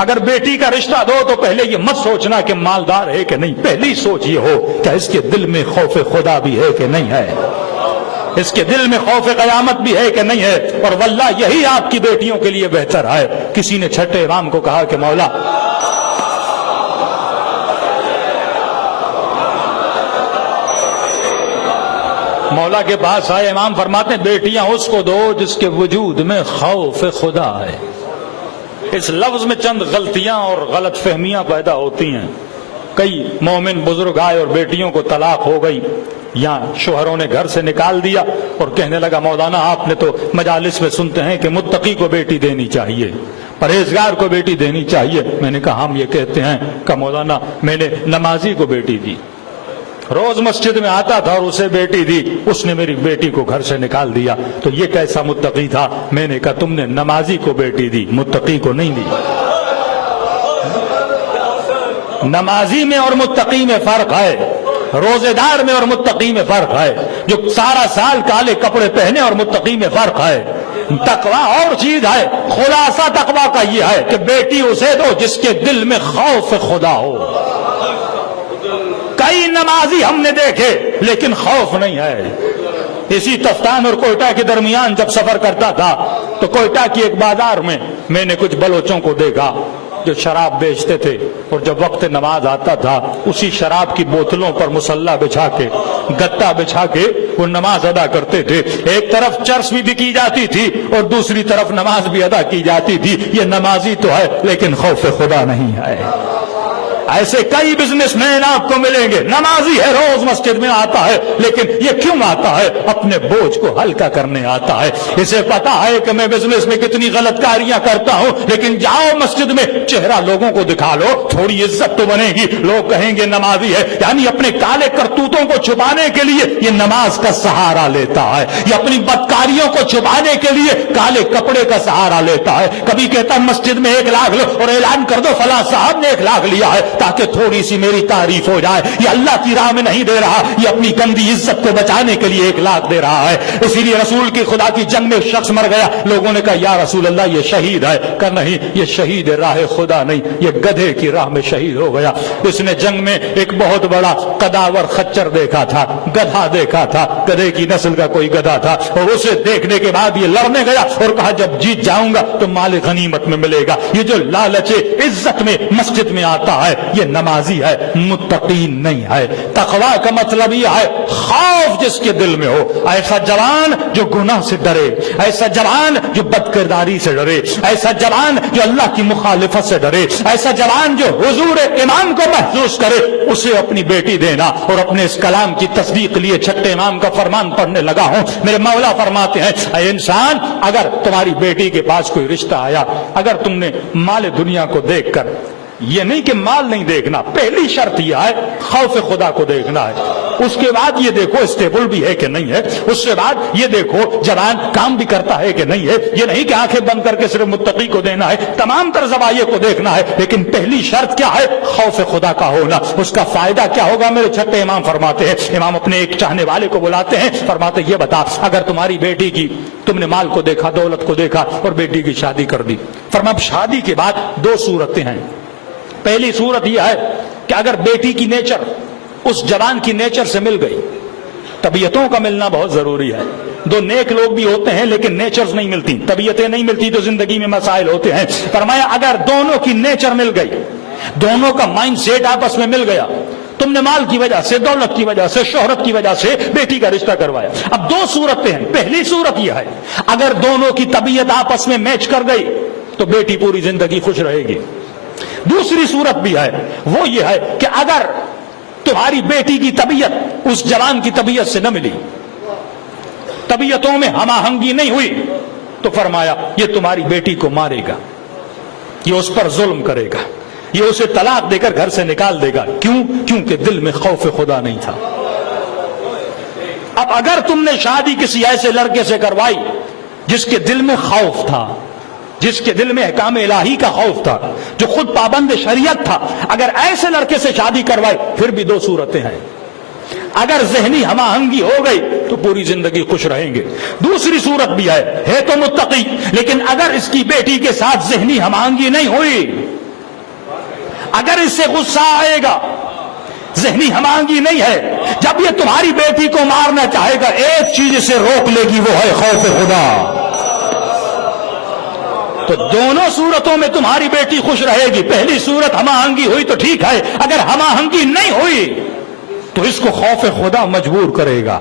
اگر بیٹی کا رشتہ دو تو پہلے یہ مت سوچنا کہ مالدار ہے کہ نہیں، پہلی سوچ یہ ہو کہ اس کے دل میں خوف خدا بھی ہے کہ نہیں ہے، اس کے دل میں خوف قیامت بھی ہے کہ نہیں ہے. اور واللہ یہی آپ کی بیٹیوں کے لیے بہتر ہے. کسی نے چھٹے امام کو کہا کہ مولا کے پاس آئے. امام فرماتے ہیں بیٹیاں اس کو دو جس کے وجود میں خوف خدا ہے. اس لفظ میں چند غلطیاں اور غلط فہمیاں پیدا ہوتی ہیں. کئی مومن بزرگ آئے اور بیٹیوں کو طلاق ہو گئی یا شوہروں نے گھر سے نکال دیا اور کہنے لگا مولانا آپ نے تو مجالس میں سنتے ہیں کہ متقی کو بیٹی دینی چاہیے، پرہیزگار کو بیٹی دینی چاہیے. میں نے کہا ہم یہ کہتے ہیں کہ مولانا میں نے نمازی کو بیٹی دی، روز مسجد میں آتا تھا اور اسے بیٹی دی، اس نے میری بیٹی کو گھر سے نکال دیا، تو یہ کیسا متقی تھا؟ میں نے کہا تم نے نمازی کو بیٹی دی، متقی کو نہیں دی. نمازی میں اور متقی میں فرق ہے، روزے دار میں اور متقی میں فرق ہے، جو سارا سال کالے کپڑے پہنے اور متقی میں فرق ہے. تقویٰ اور چیز ہے. خلاصہ تقویٰ کا یہ ہے کہ بیٹی اسے دو جس کے دل میں خوف خدا ہو. کئی نمازی ہم نے دیکھے لیکن خوف نہیں ہے. اسی تفتان اور کوئٹہ کے درمیان جب سفر کرتا تھا تو کوئٹہ کی ایک بازار میں نے کچھ بلوچوں کو دیکھا جو شراب بیچتے تھے، اور جب وقت نماز آتا تھا اسی شراب کی بوتلوں پر مصلی بچھا کے، گتا بچھا کے وہ نماز ادا کرتے تھے. ایک طرف چرس بھی کی جاتی تھی اور دوسری طرف نماز بھی ادا کی جاتی تھی. یہ نمازی تو ہے لیکن خوف خدا نہیں ہے. ایسے کئی بزنس مین آپ کو ملیں گے، نمازی ہے، روز مسجد میں آتا ہے، لیکن یہ کیوں آتا ہے؟ اپنے بوجھ کو ہلکا کرنے آتا ہے. اسے پتا ہے کہ میں بزنس میں کتنی غلط کاریاں کرتا ہوں، لیکن جاؤ مسجد میں چہرہ لوگوں کو دکھا لو، تھوڑی عزت تو بنے گی، لوگ کہیں گے نمازی ہے. یعنی اپنے کالے کرتوتوں کو چھپانے کے لیے یہ نماز کا سہارا لیتا ہے، یہ اپنی بدکاریوں کو چھپانے کے لیے کالے کپڑے کا سہارا لیتا ہے. کبھی کہتا مسجد میں 1 لاکھ لو اور اعلان کر دو فلاں صاحب نے 1 لاکھ لیا ہے تاکہ تھوڑی سی میری تعریف ہو جائے. یہ اللہ کی راہ میں نہیں دے رہا، یہ اپنی گندی عزت کو بچانے کے لیے 1 لاکھ دے رہا ہے. اسی لیے رسول کی خدا کی جنگ میں ایک شخص مر گیا. لوگوں نے کہا یا رسول اللہ یہ شہید ہے. کہا نہیں، یہ شہید راہ خدا نہیں، یہ گدھے کی راہ میں شہید ہو گیا. اس نے جنگ میں ایک بہت بڑا قداور خچر دیکھا تھا، گدھا دیکھا تھا، گدھے کی نسل کا کوئی گدھا تھا، اور اسے دیکھنے کے بعد یہ لڑنے گیا اور کہا جب جیت جاؤں گا تو مال غنیمت میں ملے گا. یہ جو لالچ عزت میں مسجد میں آتا ہے یہ نمازی ہے، متقی نہیں ہے. تقویٰ کا مطلب یہ ہے خوف جس کے دل میں ہو. ایسا جوان جو گناہ سے ڈرے، ایسا جوان جو بد کرداری سے ڈرے، ایسا جوان جو اللہ کی مخالفت سے ڈرے، ایسا جوان جو حضور امام کو محسوس کرے، اسے اپنی بیٹی دینا. اور اپنے اس کلام کی تصدیق لیے چھٹے امام کا فرمان پڑھنے لگا ہوں. میرے مولا فرماتے ہیں اے انسان، اگر تمہاری بیٹی کے پاس کوئی رشتہ آیا، اگر تم نے مال دنیا کو دیکھ کر، یہ نہیں کہ مال نہیں دیکھنا، پہلی شرط یہ ہے خوف خدا کو دیکھنا ہے. اس کے بعد یہ دیکھو اسٹیبل بھی ہے کہ نہیں ہے. اس کے بعد یہ دیکھو جوان کام بھی کرتا ہے کہ نہیں ہے. یہ نہیں کہ آنکھیں بند کر کے صرف متقی کو دینا ہے، تمام طرز زوایہ کو دیکھنا ہے. لیکن پہلی شرط کیا ہے؟ خوف خدا کا ہونا. اس کا فائدہ کیا ہوگا؟ میرے چھٹے امام فرماتے ہیں، امام اپنے ایک چاہنے والے کو بلاتے ہیں، فرماتے یہ بتا اگر تمہاری بیٹی کی، تم نے مال کو دیکھا، دولت کو دیکھا اور بیٹی کی شادی کر دی. فرمایا شادی کے بعد 2 صورتیں ہیں. پہلی صورت یہ ہے کہ اگر بیٹی کی نیچر اس جوان کی نیچر سے مل گئی، طبیعتوں کا ملنا بہت ضروری ہے. 2 نیک لوگ بھی ہوتے ہیں لیکن نیچرز نہیں ملتی، طبیعتیں نہیں ملتی تو زندگی میں مسائل ہوتے ہیں. فرمایا اگر دونوں کی نیچر مل گئی، دونوں کا مائنڈ سیٹ آپس میں مل گیا، تم نے مال کی وجہ سے، دولت کی وجہ سے، شہرت کی وجہ سے بیٹی کا رشتہ کروایا. اب 2 صورتیں ہیں. پہلی صورت یہ ہے اگر دونوں کی طبیعت آپس میں میچ کر گئی تو بیٹی پوری زندگی خوش رہے گی. دوسری صورت بھی ہے، وہ یہ ہے کہ اگر تمہاری بیٹی کی طبیعت اس جوان کی طبیعت سے نہ ملی، طبیعتوں میں ہم آہنگی نہیں ہوئی، تو فرمایا یہ تمہاری بیٹی کو مارے گا، یہ اس پر ظلم کرے گا، یہ اسے طلاق دے کر گھر سے نکال دے گا. کیوں؟ کیونکہ دل میں خوف خدا نہیں تھا. اب اگر تم نے شادی کسی ایسے لڑکے سے کروائی جس کے دل میں خوف تھا، جس کے دل میں احکام الہی کا خوف تھا، جو خود پابند شریعت تھا، اگر ایسے لڑکے سے شادی کروائی، پھر بھی 2 صورتیں ہیں. اگر ذہنی ہم آہنگی ہو گئی تو پوری زندگی خوش رہیں گے. دوسری صورت بھی ہے تو متقی، لیکن اگر اس کی بیٹی کے ساتھ ذہنی ہم آہنگی نہیں ہوئی، اگر اس سے غصہ آئے گا، ذہنی ہم آہنگی نہیں ہے، جب یہ تمہاری بیٹی کو مارنا چاہے گا ایک چیز اسے روک لے گی، وہ ہے خوف خدا۔ تو دونوں صورتوں میں تمہاری بیٹی خوش رہے گی۔ پہلی صورت ہم آہنگی ہوئی تو ٹھیک ہے، اگر ہم آہنگی نہیں ہوئی تو اس کو خوف خدا مجبور کرے گا،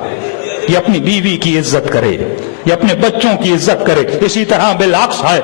یہ اپنی بیوی کی عزت کرے، یہ اپنے بچوں کی عزت کرے۔ اسی طرح بالعکس ہے،